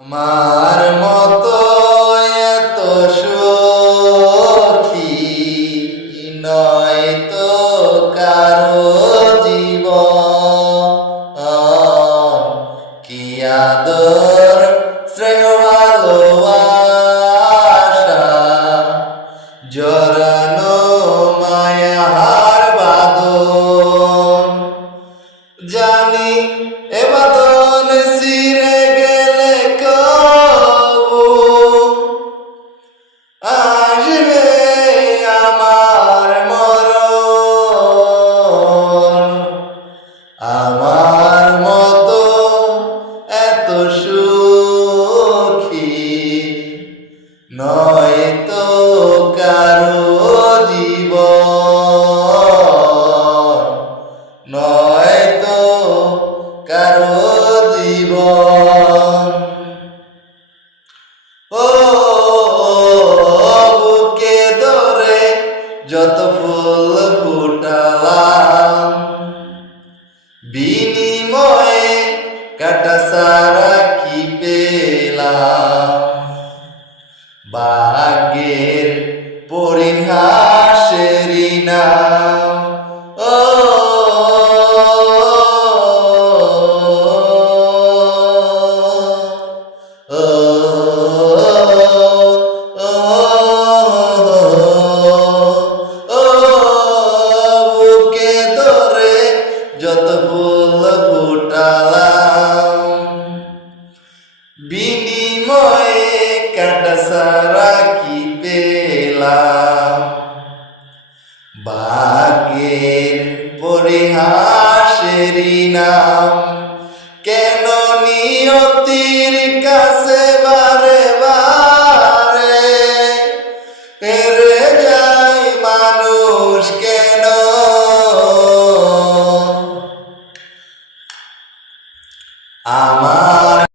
আমার মতো এত সুখী নয় তো কারো জীবন, কি আদর স্নেহ ভালোবাসা জড়ানো মায়ার বাঁধন। জানি এ বাঁধন ছিঁড়ে গেলে কবু আসবে আমার মরণ। আমার মতো এত সুখী নয় তো কারো জীবন, নয় তো কারো জীবন। ও বুকে ধরে যত ফুল ফুটালাম, বিনিময়ে কাটা সারা কি পেলাম। ভাগ্যের পরিহাসেরই নাম। ও বুকে ধরে যত ফুল ফুটালাম, বিনিময়ে কাটা সারা কি পেলাম। ভাগ্যের পরিহাসেরই নাম। কেন নিয়তির কাছে বারে বারে হেরে যায় মানুষ, কেন